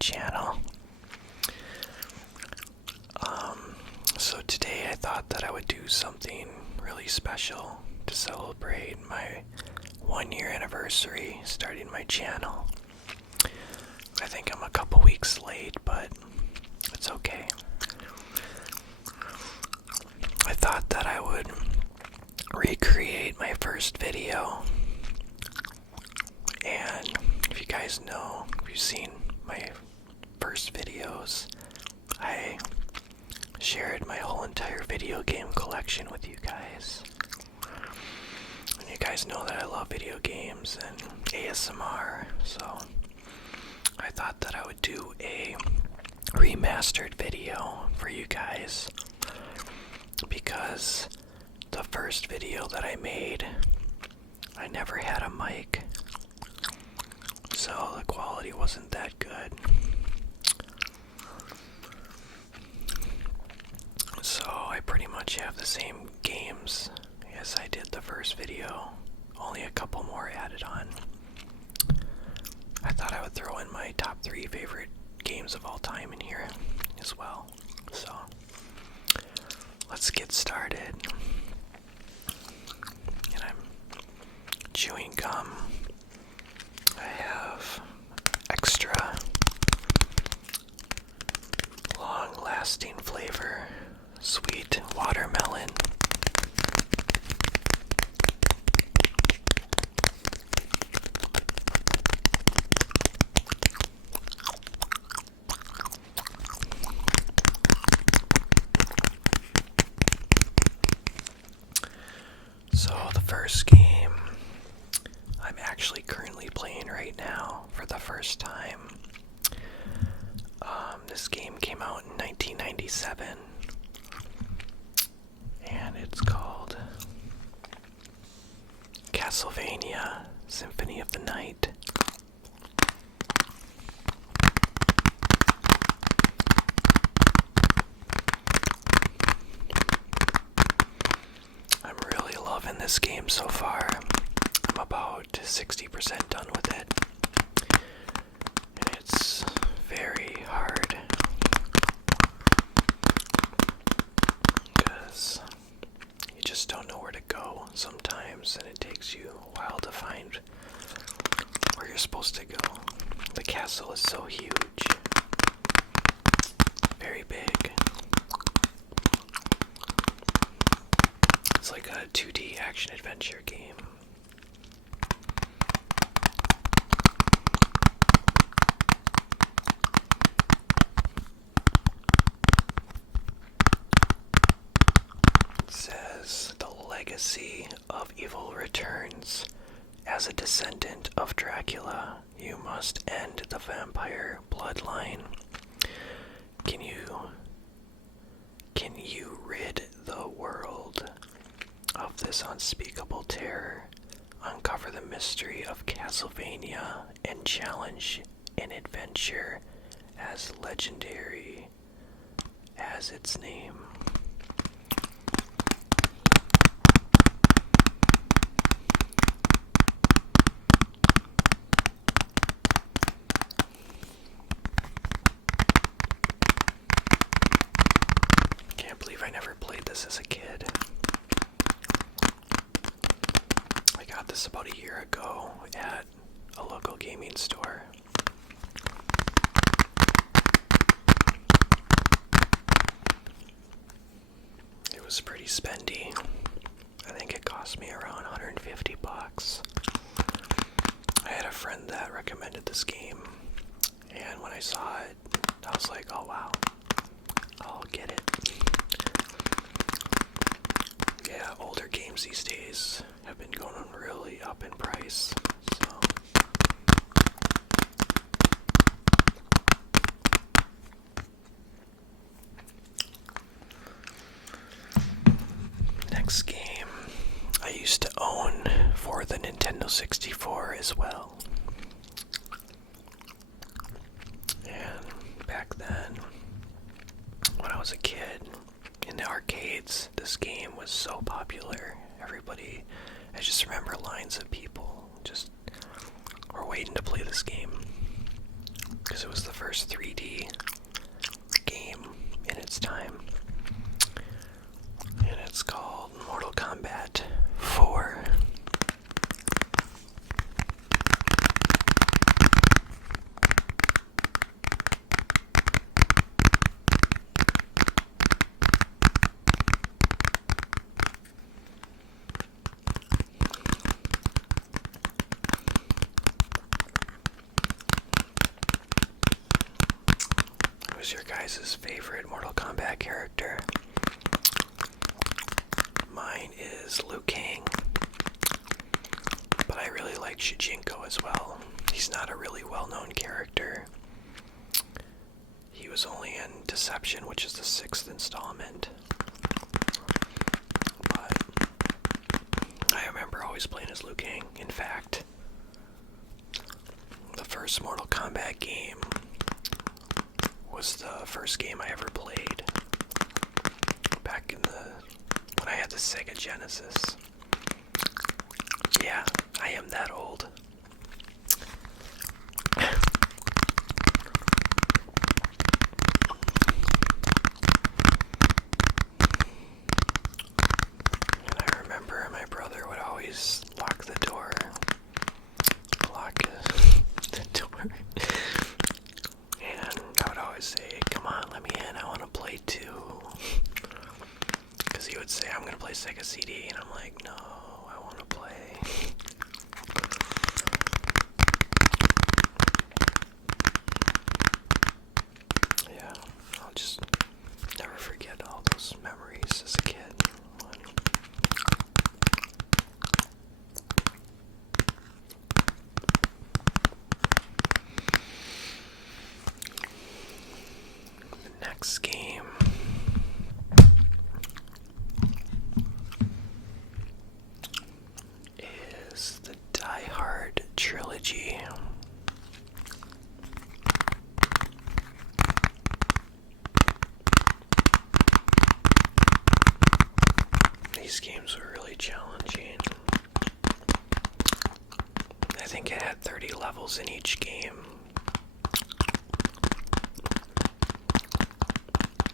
channel. So today I thought that I would do something really special to celebrate my 1-year anniversary starting my channel. I think I'm a couple weeks late, but it's okay. I thought that I would recreate my first video, and if you guys know, if you've seen my first videos, I shared my whole entire video game collection with you guys. And you guys know that I love video games and ASMR, so I thought that I would do a remastered video for you guys, because the first video that I made, I never had a mic, so the quality wasn't that good. So I pretty much have the same games as I did the first video, only a couple more added on. I thought I would throw in my top 3 favorite games of all time in here as well. So let's get started. And I'm chewing gum. I have extra long-lasting flavor, sweet watermelon. So the first game I'm actually currently playing right now for the first time. This game came out in 1997, and it's called Castlevania Symphony of the Night. I'm really loving this game so far. I'm about 60% done with it. And it's very hard, because you just don't know where to go sometimes, and it takes you a while to find where you're supposed to go. The castle is so huge. Very big. It's like a 2D action-adventure game. It says, "The legacy of evil returns. As a descendant of Dracula, you must end the vampire bloodline. Can you rid the world of this unspeakable terror, uncover the mystery of Castlevania, and challenge an adventure as legendary as its name." Can't believe I never played this as a kid. I got this about a year ago at a local gaming store. It was pretty spendy. I think it cost me around $150. I had a friend that recommended this game, and when I saw it, I was like, oh wow, I'll get it. Yeah, older games these days have been going really up in price, so next game I used to own for the Nintendo 64 as well. And back then, when I was a kid, in the arcades, this game was so popular. I just remember lines of people just were waiting to play this game, because it was the first Who's your guys' favorite Mortal Kombat character? Mine is Liu Kang, but I really like Shujinko as well. He's not a really well-known character. He was only in Deception, which is the 6th installment. But I remember always playing as Liu Kang. In fact, the first Mortal Kombat game was the first game I ever played back in when I had the Sega Genesis. Yeah, I am that old. And I remember my brother would always lock the door. The door. And I would always say, come on, let me in, I want to play too. Because he would say, I'm going to play Sega CD, and I'm like, no, I want to play. Yeah, I'll just never forget all those memories as a kid. The next game is the Die Hard trilogy. These games were really challenging. I think it had 30 levels in each game.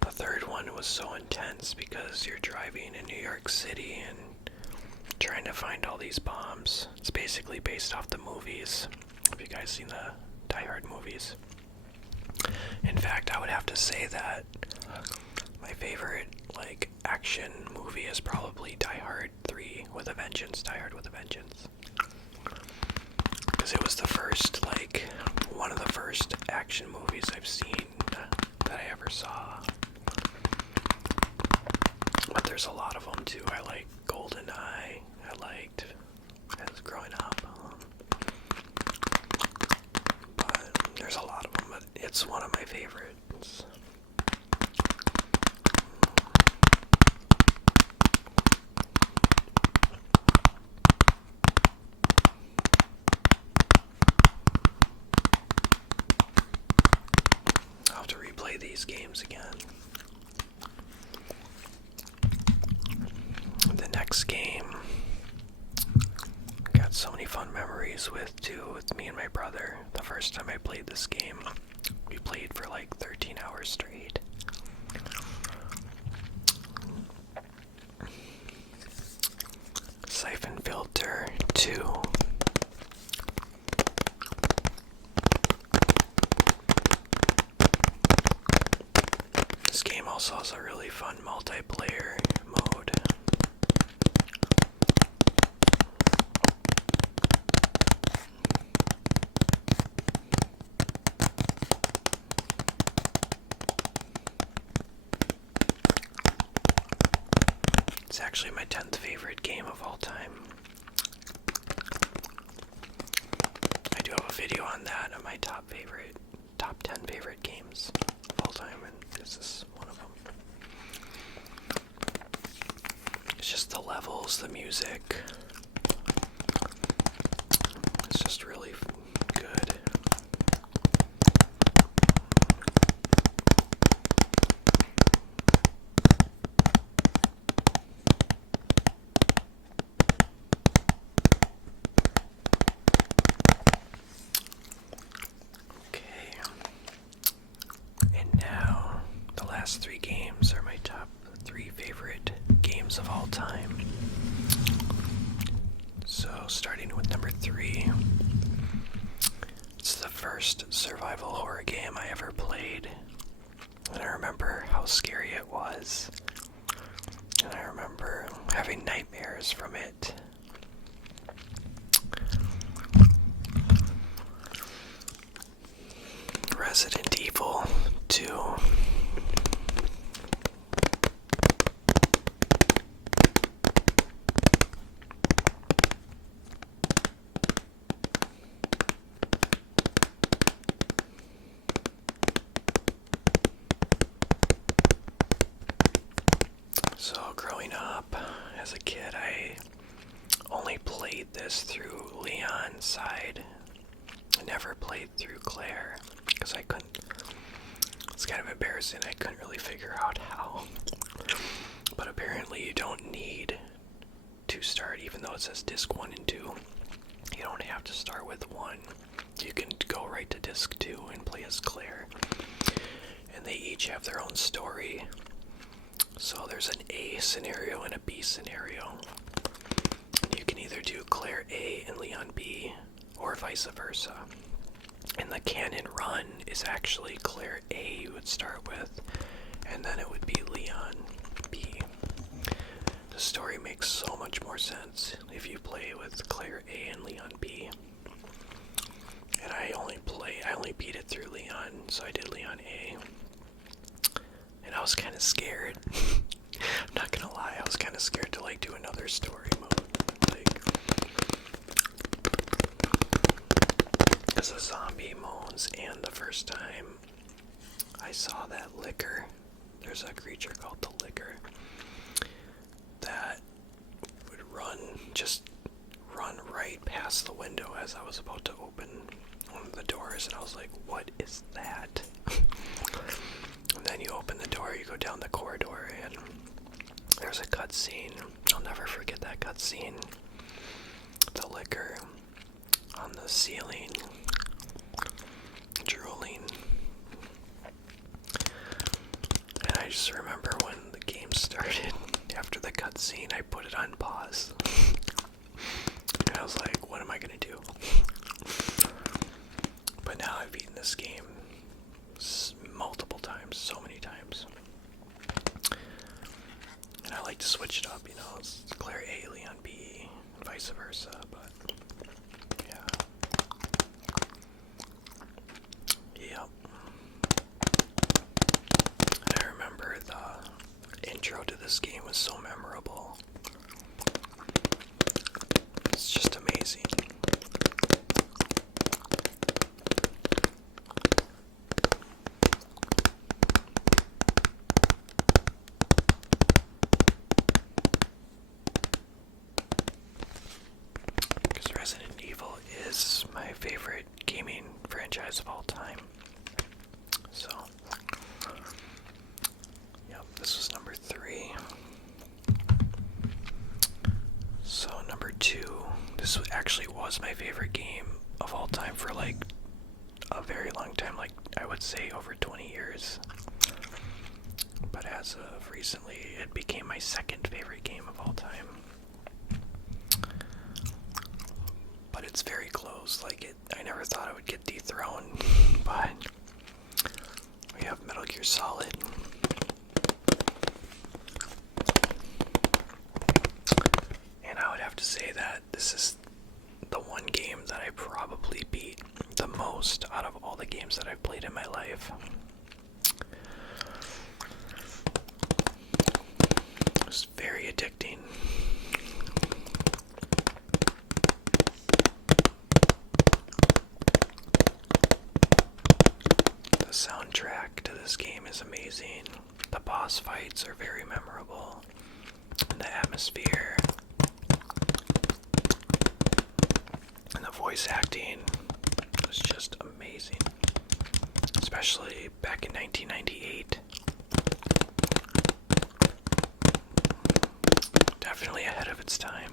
The third one was so intense because you're driving in New York City and trying to find all these bombs. It's basically based off the movies. Have you guys seen the Die Hard movies? In fact, I would have to say that my favorite action movie is probably Die Hard 3 with a Vengeance. Die Hard with a Vengeance. Because it was the first, one of the first action movies I've seen that I ever saw. But there's a lot of them too. I like GoldenEye. I liked as growing up. But there's a lot of them, but it's one of my favorites. I'll have to replay these games again. The next game, I got so many fun memories with me and my brother. The first time I played this game, we played for 13 hours straight. Siphon Filter 2. This game also has a really fun multiplayer mode. It's actually my 10th favorite game of all time. I do have a video on that, on my top 10 favorite games of all time, and this is one of them. It's just the levels, the music. It's just really good. Last 3 games are my top 3 favorite games of all time. So starting with number 3, it's the first survival horror game I ever played, and I remember how scary it was, and I remember having nightmares from it. Resident Evil 2. growing up as a kid, I only played this through Leon's side. I never played through Claire because I couldn't. It's kind of embarrassing. I couldn't really figure out how. But apparently, you don't need to start, even though it says disc 1 and 2. You don't have to start with 1. You can go right to disc 2 and play as Claire. And they each have their own story. So there's an A scenario and a B scenario. You can either do Claire A and Leon B, or vice versa. And the canon run is actually Claire A you would start with, and then it would be Leon B. The story makes so much more sense if you play with Claire A and Leon B. And I only beat it through Leon, so I did Leon A. And I was kind of scared. I'm not gonna lie, I was kind of scared to do another story mode. Because the zombie moans, and the first time I saw that licker, there's a creature called the licker that would just run right past the window as I was about to open one of the doors, and I was like, what is that? And then you open the door, you go down the corridor, and there's a cutscene. I'll never forget that cutscene. The licker on the ceiling, drooling. And I just remember when the game started, after the cutscene, I put it on pause. And I was like, what am I gonna do? But now I've beaten this game multiple times, so many times. And I like to switch it up, it's Claire A, Leon B, vice versa, but yeah. Yep. And I remember the intro to this game was so memorable. It's just amazing. Because Resident Evil is my favorite gaming franchise of all time. So, yep, this was number 3. So number 2, this actually was my favorite game of all time for a very long time, I would say over 20 years. But as of recently, it became my second favorite game of all time. But it's very close, I never thought I would get dethroned, but we have Metal Gear Solid. And I would have to say that this is the one game that I probably beat the most out of all the games that I've played in my life. It was very addicting. The soundtrack to this game is amazing. The boss fights are very memorable. And the atmosphere. And the voice acting was just amazing. Especially back in 1998. Definitely ahead of its time.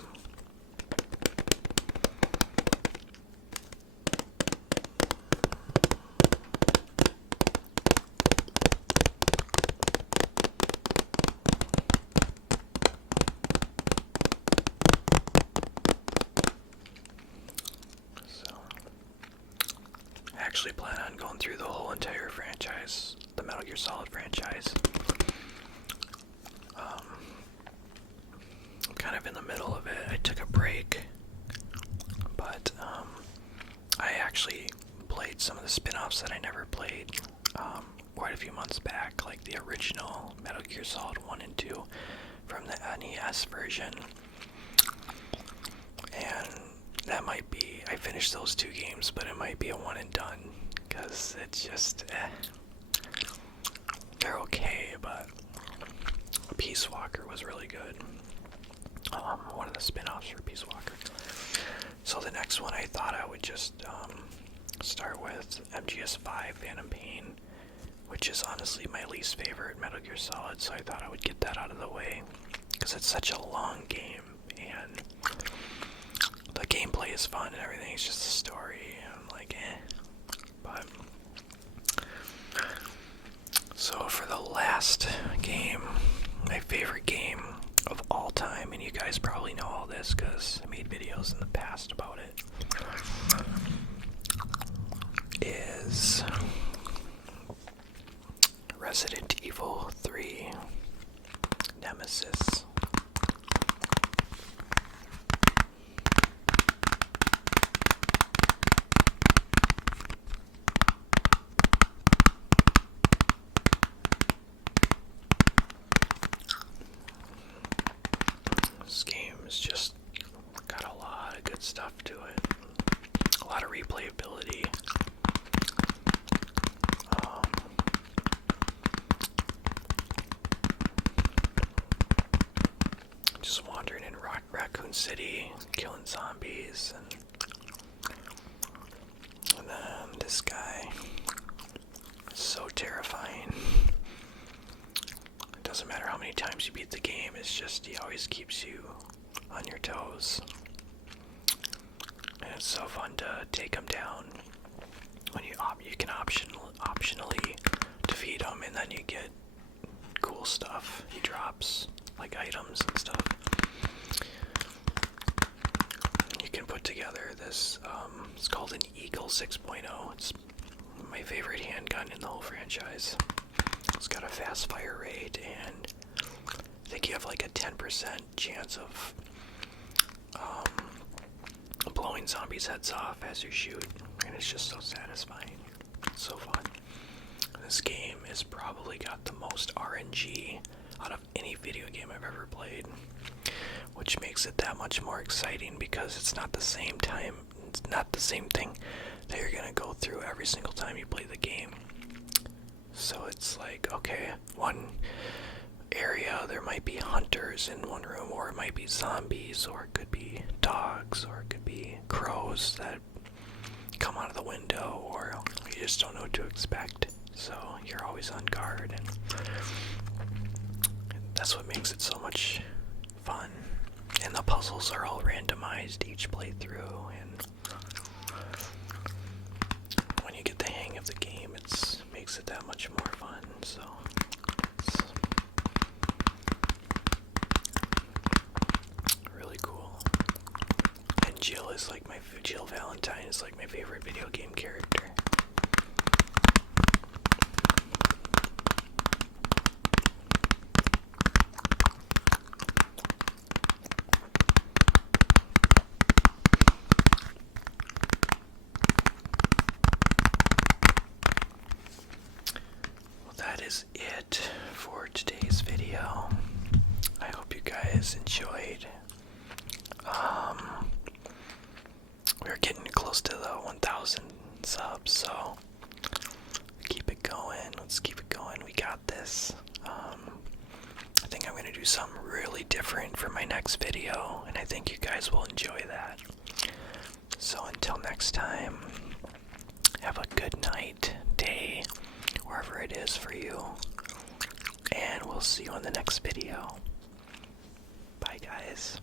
I actually plan on going through the whole entire franchise, the Metal Gear Solid franchise. I'm kind of in the middle of it. I took a break, but I actually played some of the spin-offs that I never played quite a few months back, like the original Metal Gear Solid 1 and 2 from the NES version. And that might be, I finished those 2 games, but it might be a one and done, because it's just, they're okay, but Peace Walker was really good. One of the spin-offs for Peace Walker. So the next one I thought I would just start with MGS5 Phantom Pain, which is honestly my least favorite Metal Gear Solid, so I thought I would get that out of the way, because it's such a long game, and the gameplay is fun and everything, it's just the story, and I'm like, But, so for the last game, my favorite game of all time, and you guys probably know all this because I made videos in the past about it, is Resident Evil 3 Nemesis. This game has just got a lot of good stuff to it. A lot of replayability. Just wandering in Raccoon City, killing zombies, and then this guy is so terrifying. It doesn't matter how many times you beat the game, it's just he always keeps you on your toes. And it's so fun to take him down. When you can optionally defeat him, and then you get cool stuff. He drops like items and stuff. You can put together this. It's called an Eagle 6.0. It's my favorite handgun in the whole franchise. It's got a fast fire rate, and I think you have like a 10% chance of blowing zombies' heads off as you shoot, and it's just so satisfying. It's so fun. This game has probably got the most RNG out of any video game I've ever played, which makes it that much more exciting because it's not the same thing that you're gonna go through every single time you play the game. So it's like, okay, one area there might be hunters in one room, or it might be zombies, or it could be dogs, or it could be crows that come out of the window, or you just don't know what to expect, so you're always on guard, and that's what makes it so much fun. And the puzzles are all randomized each playthrough, and when you get the hang of the game, it makes it that much more fun. So it's really cool. And Jill Valentine is like my favorite video game character. That is it for today's video. I hope you guys enjoyed. We're getting close to the 1,000 subs, so keep it going. Let's keep it going. We got this. I think I'm going to do something really different for my next video, and I think you guys will enjoy that. So until next time, have a good night, day, wherever it is for you, and we'll see you in the next video. Bye guys.